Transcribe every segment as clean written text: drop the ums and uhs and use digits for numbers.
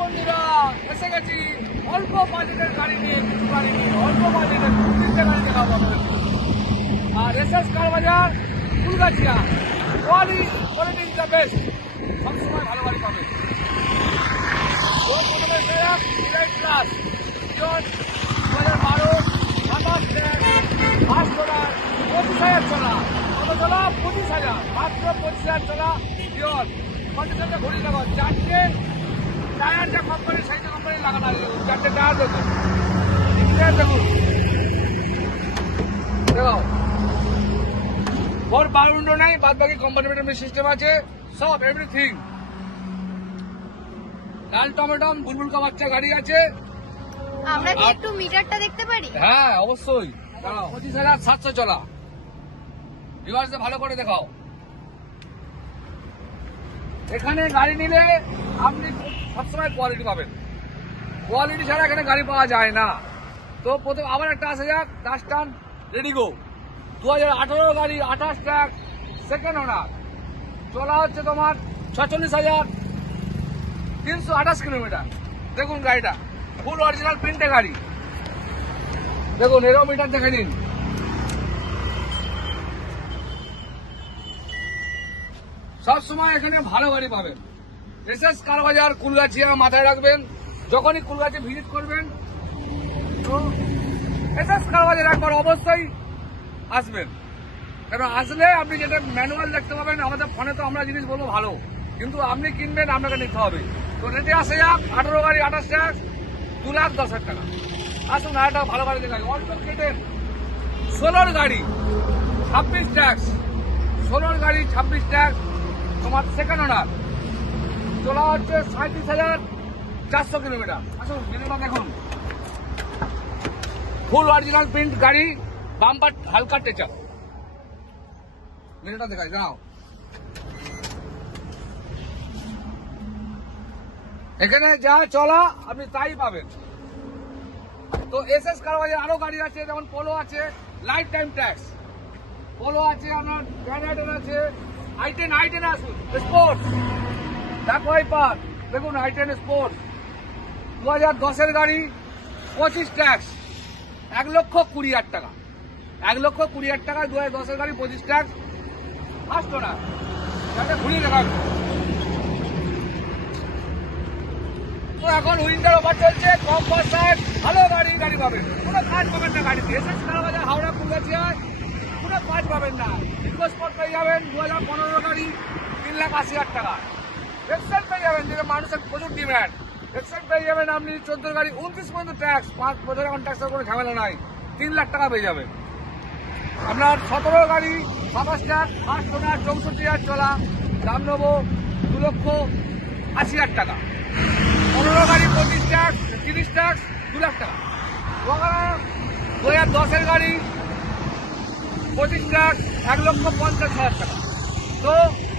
বন্ধুরা এসে গেছি অল্প বাজেটের গাড়ি নিয়ে, কিছু গাড়ি নিয়ে অল্প বাজেটের 3টে গাড়ি দেখাবো আপনাদের। আর এসএস কার বাজার ফুলগাছিয়া কোয়ালিটি দ্য বেস্ট, সবসময় ভালো গাড়ি পাবে। প্লাস 2012 ফার্স্ট ওনার 25,000 চলা, কত চলা 25,000, মাত্র 25,000 চলা পিওর কন্ডিশনটা ঘুরিয়ে দেবো। 4টে টায়ারটা কোম্পানি সাইজে কোম্পানি লাগানো আছে, 4টে টায়ার দেখুন, দেখুন দেখো ওর বারুন্ডো নাই, বাদ বাকি কোম্পানি সিস্টেম আছে, সব এভরিথিং। লাল টমেটম বুলবুল কা বাচ্চা গাড়ি আছে। আমরা কি একটু মিটারটা দেখতে পারি? হ্যাঁ অবশ্যই, 25,700 চলা। রিভার্সে ভালো করে দেখাও। এখানে গাড়ি নিলে আপনি সবসময় কোয়ালিটি পাবেন, কোয়ালিটি ছাড়া এখানে গাড়ি পাওয়া যায় না। তো প্রথম আবার একটা আসা যাক, ডাস্টান রেডিগো 2018 গাড়ি, 28 ট্রাক, সেকেন্ড ওনার, চলা হচ্ছে তোমার 46,328 কিলোমিটার। দেখুন গাড়িটা ফুল অরিজিনাল প্রিন্টে গাড়ি, দেখুন এরো মিটার দেখে নিন। সবসময় এখানে ভালো গাড়ি পাবেন। এসএস কার বাজার কুলগাছিয়া মাথায় রাখবেন, যখনই কুলগাছি ভিজিট করবেন তো এসএস কার বাজার একবার অবশ্যই আসবেন। কারণ আসলে আপনি যেটা ম্যানুয়াল দেখতে পাবেন, আমাদের ফোনে তো আমরা জিনিস বলবো ভালো, কিন্তু আপনি কিনবেন আপনাকে নিতে হবে। তো রেটে আসে যাক, 18 গাড়ি 28 ট্যাক্স 2,10,000 টাকা। আসুন আর একটা ভালো গাড়ি দেখাই, অল্টো কেটের 16 গাড়ি 26 ট্যাক্স, 16 গাড়ি 26 ট্যাক্স, তোমার সেকেন্ড ওনার, চলা হচ্ছে 37,400 কিলোমিটার। আসুন ভিডিওটা দেখুন, ফুল অরিজিনাল প্রিন্ট গাড়ি, বাম্পার হালকা টেচার। ভিডিওটা দেখাই জানাও। এখানে যা চলা আপনি তাই পাবেন। তো এসএস কার বাজার আরো গাড়ি আছে, যেমন পোলো আছে লাইফ টাইম ট্যাক্স, পোলো আছে আপনার, গ্র্যানাইটার আছে, i10 আসুন স্পোর্টস, দেখো পার দেখুন i10 স্পোর্টস 2010-এর গাড়ি, 25 ট্যাক্স, 1,20,000 টাকা, 1,20,000 টাকা 2010-এর গাড়ি, 25 ট্যাক্স, ফার্স্ট ওনার। গাড়িটা ঘুরিয়ে দেখান। তো এখন উইন্টার অফার চলছে, কম পয়সায় ভালো গাড়ি পাবেন, কোনো কাজ পাবেন না গাড়িতে। এসএস কার বাজার হাওড়া কুলগাছিয়ায় কোনো কাজ পাবেন না। ইকো স্পোর্ট পেয়ে যাবেন 2015 গাড়ি, 3,80,000 টাকা। এক্সেল পেয়ে যাবেন, যেটা মানুষের প্রচুর ডিম্যান্ড। এক্সেল পেয়ে যাবেন আপনি 14 গাড়ি 29 পর্যন্ত ট্যাক্স, 5 বছর এখন ট্যাক্সের কোনো ঝামেলা নাই, 3 লাখ টাকা পেয়ে যাবেন। আপনার 17 গাড়ি 27 ট্যাক্স, ফার্স্ট ওনার, 64,000 চলা, দাম নেবো 2,80,000 টাকা। 15 গাড়ি 25 ট্যাক্স, 30 ট্যাক্স, 2 লাখ টাকা। 2010-এর গাড়ি 25 ট্যাক্স, 1,50,000 টাকা। তো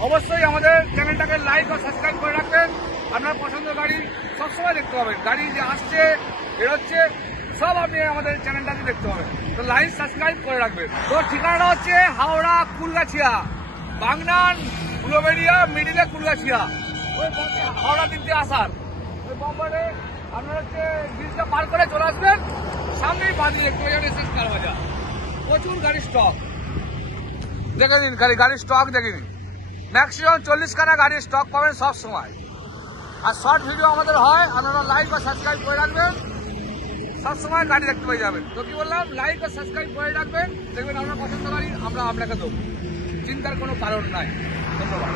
অবশ্যই আমাদের চ্যানেলটাকে লাইক ও সাবস্ক্রাইব করে রাখবেন। আপনার পছন্দের গাড়ি সবসময় দেখতে পাবেন, গাড়ি যে আসছে বেরোচ্ছে সব আপনি আমাদের চ্যানেলটাকে দেখতে পাবেন। তো লাইক সাবস্ক্রাইব করে রাখবেন। তো ঠিকানাটা হচ্ছে হাওড়া কুলগাছিয়া, বাগনান উলুবেড়িয়া মিডিলে কুলগাছিয়া, ওই হাওড়া দিক দিয়ে আসার ওই বম্বারে আপনার হচ্ছে ব্রিজটা পার করে চলে আসবেন, সামনেই বাঁধি দেখতে পাবেন এসএস কার বাজার। প্রচুর গাড়ি স্টক দেখে নিন, গাড়ির স্টক দেখে নিন, ম্যাক্সিমাম 40খানা গাড়ির স্টক পাবেন সব সময়। আর শর্ট ভিডিও আমাদের হয়, আপনারা লাইক বা সাবস্ক্রাইব করে রাখবেন, সবসময় গাড়ি দেখতে পেয়ে যাবেন। তো কি বললাম, লাইক ও সাবস্ক্রাইব করে রাখবেন, দেখবেন আপনার পছন্দ গাড়ি আমরা আপনাকে দেবো, চিন্তার কোনো কারণ নাই। ধন্যবাদ।